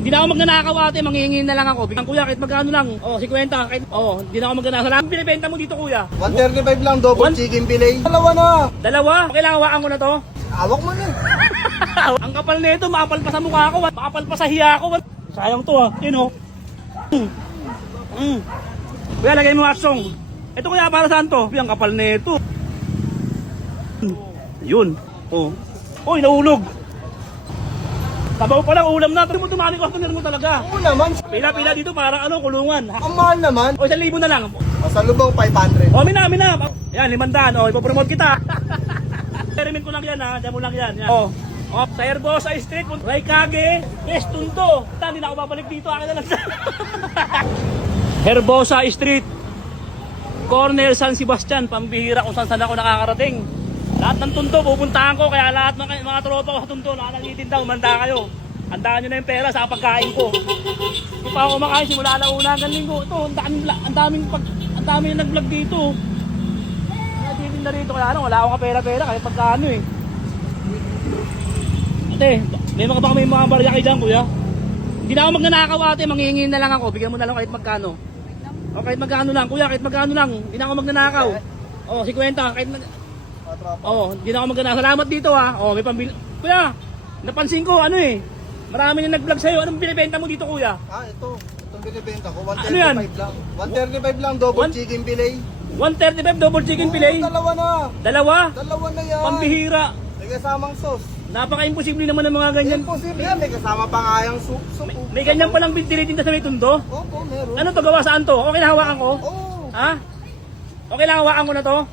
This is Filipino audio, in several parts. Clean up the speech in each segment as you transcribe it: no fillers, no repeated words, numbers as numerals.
Hindi na ako magnanakaw ate, manghihingi na lang ako. Bigyan kuya, kahit magkano lang. Oh, 50, kahit, hindi na ako magnanakaw. Salamat binibenta mo dito kuya. 135 lang, double chicken fillet. Dalawa na. Dalawa? Okay lang, hawakan ko na to. Awak mo na. Ang kapal nito, makapal pa sa mukha ko, makapal pa sa hiya ko. Sayang to yun o. Kuya, lagay mo aksong. Ito kuya, para saan to? Ang kapal nito. Yun. Uy, nahulog. Sabaw pa lang, ulam na. Ito mo tumani ko, ito mo talaga. Oo naman. Pila-pila dito, parang kulungan. Ang mahal naman. O, 1,000 na lang. Sa lubong, 500. O, mina. Yan, 500. O, ipopromote kita. Experiment ko lang yan ha, dyan mo lang yan. Sa Herbosa Street, Raikage, Tundo. Hindi na ako babalik dito, akin na lang. Herbosa Street, Corner San Sebastian, pambihira kung saan ako nakakarating. Lahat ng Tundo, pupuntahan ko, kaya lahat ng mga tropa ko sa Tundo, nakakalitin daw, manda kayo. Handaan nyo na yung pera sa pagkain ko. Hindi pa ako kumakain, simula na una hanggang linggo. Ito, ang daming nag-vlog dito. Natitin na rito, kaya wala akong kapera-pera, kaya pagkaano eh. Ate, may mga bariyaki dyan kuya. Hindi na ako magnanakaw ate, manghihingi na lang ako. Bigyan mo na lang kahit magkano. O kahit magkano lang kuya, kahit magkano lang. Hindi na ako magnanakaw. 50, kahit hindi na ako magnanakaw. Salamat dito ha. May pambili. Kuya, napansin ko marami na nag-vlog sa'yo. Anong binibenta mo dito kuya? Ito. Itong binibenta ko, 135 Ano yan? lang. 135 lang, double chicken fillet. 135 double chicken fillet. Dalawa na. Dalawa? Dalawa na yan. Pambihira. May kasamang sauce. Napaka-imposible naman ng mga ganyan. Imposible yan, may kasama pa nga yung soup. May ganyan palang dinitinda sa may Tundo? Opo, meron. Ano to, gawa saan to? Okay na hawakan ko? Oo. Ha? Okay lang hawakan ko na to?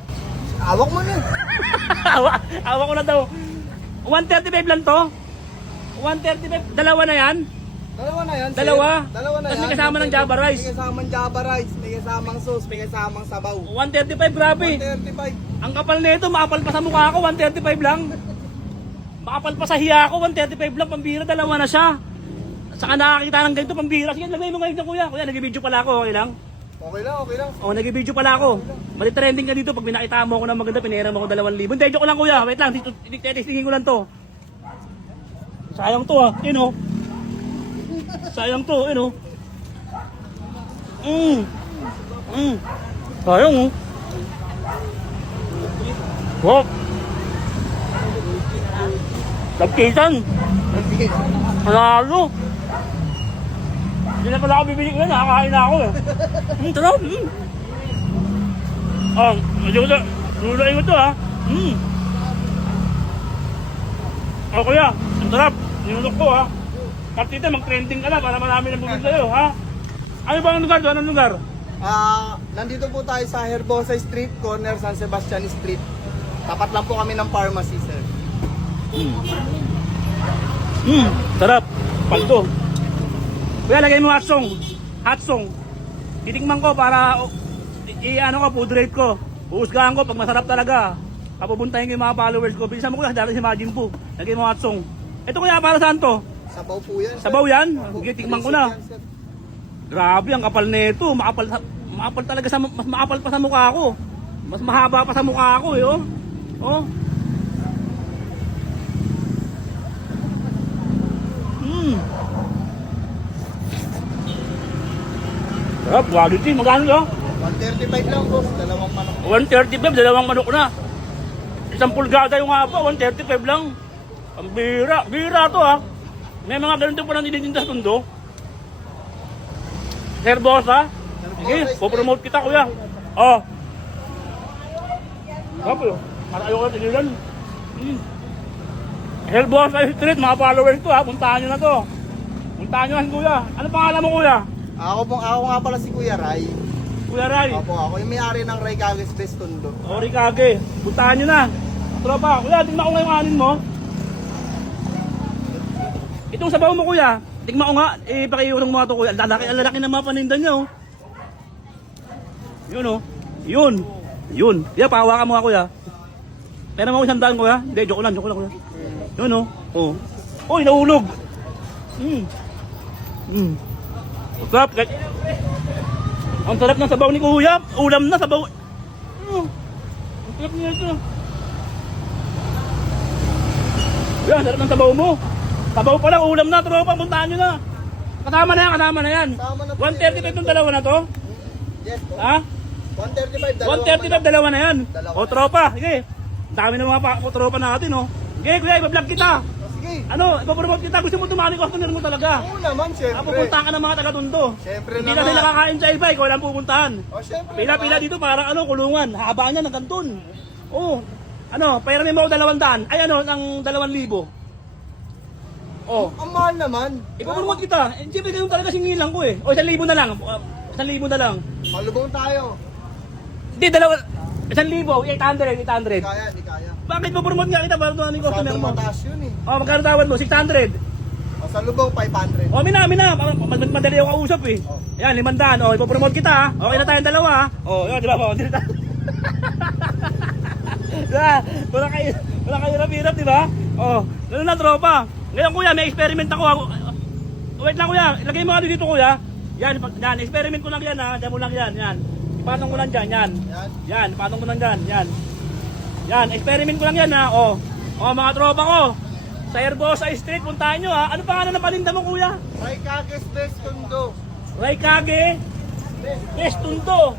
Awak mo na. Hawak ko na daw. 135 lang to? 135, dalawa na yan? Dalawa na yan, sir. Dalawa? Dalawa na Tapos yan. may kasama ng Java rice. May kasamang Java rice, may kasamang sauce, may kasamang sabaw. 135, grabe. 135. Ang kapal nito, makapal pa sa mukha ko, 135 lang. Makapal pa sa hiya ko, 135 lang, pambira, dalawa na siya. Saka nakakita ng ganito, pambira. Sige, lagay mo ngayon na kuya. Kuya, nag-video pala ako, okay lang? Okay lang, okay lang. Nag-video pala ako. Mali-trending ka dito, pag binakita mo ako ng maganda, pinera mo ako 2,000. Hindi, joke lang kuya, wait lang, testingin ko lang to. Sayang to Sayang to, Sayang Wow. Lagkitan. Panalo. Hindi na pala ako bibili ko yan, nakakain na ako Sarap. Lulain ko to kuya, ang sarap. Ninulok ko Partita, mag-trending ka na para marami nang bumili sa'yo Ano ba ang lugar doon? Anong lugar? Nandito po tayo sa Herbosa Street, corner San Sebastian Street. Tapat lang po kami ng pharmacy, sir. Sarap. Paldo. Kuya, lagay mo hot song. Titikman ko para food rate ko. Uusgahan ko pag masarap talaga. Papupuntahin ko yung mga followers ko. Bilisan mo kuya, dahil si Majin po. Lagay mo hot song. Ito kuya, para saan to? Sabaw po yan, sir. Sabaw yan? Sige, tikman ko na. Grabe, ang kapal nito. Makapal talaga mas makapal pa sa mukha ko. Mas mahaba pa sa mukha ko Sarap, quality. Magkano to? 135 lang, boss. Dalawang manok. 135, dalawang manok na. Isang pulgada yung haba, 135 lang. Ang bira to May mga ganito pa lang dinitinda sa Tundo. Herbosa. Sige, popromote kita kuya. Sabi para ayaw ka tigilan. Herbosa Street, mga followers ko puntahan nyo na to. Puntahan nyo na kuya. Ano pangalan mo kuya? Ako nga pala si Kuya Ray. Kuya Ray. Ako yung may-ari ng Raikage's Best Tundo. Raikage. Puntahan nyo na. Tropa, kuya, tingnan ko nga yung kanin mo. Itong sabaw mo kuya, tingnan ko nga, pakiulong mo ito kuya. Ang lalaki ng mga paninda niya Yun. Kaya pahawakan mo nga kuya. Pera mo ko 100 kuya. Hindi, joke lang kuya. Yun Uy, nahulog. Sarap. Ang sarap ng sabaw ni kuya. Ulam na sabaw. Ang sarap niya ito. Yan, sarap ng sabaw mo. Sabaw pa lang, ulam na, tropa, puntahan nyo na. Kasama na yan, kasama na yan. Kasama na po 135 tong dalawa na to? Yes po. Ha? 135, 135 dalawa na yan. Dalawa. O tropa, sige. Ang dami ng mga tropa natin, oh. Sige, kuya, iba-vlog kita. Sige. Ano, ipapromote kita. Gusto mo tumali customer mo talaga. Oo naman, syempre. Pupunta ka ng mga taga-Tondo. Syempre Hindi na naman. sila kakain sa iba, ikaw lang pupuntahan. O, syempre Pila-pila naman. dito parang ano, kulungan. Haba niya ng kanton. Oo. Ano, pairamin mo ako 200. Ay ano, ng 2,000. Oh. Ang mahal naman. Ipapromote kita. Eh, siyempre ganun talaga singilang ko eh. O 1,000 na lang. 1,000 na lang. Malubong tayo. Hindi, 1,000. 800. Kaya, di kaya. Bakit mo promote nga kita para doon yung customer Masyadong mo? mataas yun eh. Oh, magkano tawad mo? 600. O, sa lubong, 500. Oh, mina. Madali ako kausap eh. Oh. Yan, 500. Oh, ipopromote kita ha. Okay na tayong dalawa ha. Oh, yun, di ba po? Diba? Wala kayo hirap-hirap, di ba? Oh, gano'n na tropa. Ngayon kuya, may experiment ako. Wait lang kuya, ilagay mo ano dito kuya. Yan, experiment ko lang yan ha. Diyan mo lang yan, yan. Ipatong ko lang dyan, yan. Yan. Yan, ipatong ko lang dyan, yan. Yan, experiment ko lang yan ha. Oh, mga tropa ko. Sa Herbosa Street, puntahan nyo ha. Ano pangalan ng paninda mo kuya? Raikages Best Tondo. Raikage Testundo.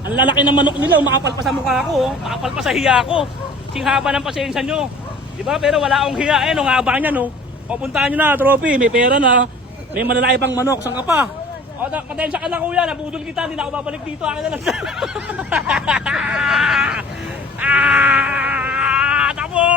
Ang lalaki ng manok nila, makapal pa sa mukha ko, makapal pa sa hiya ko. Sing haba ng pasensya nyo. Diba? Pero wala akong hiya eh, nung haba niya no. Pupuntahan nyo na, trophy, may pera na. May malalaki pang manok, saan ka pa? O, patensya ka na kuya, nabudol kita, hindi na ako babalik dito, akin na lang. Takbo!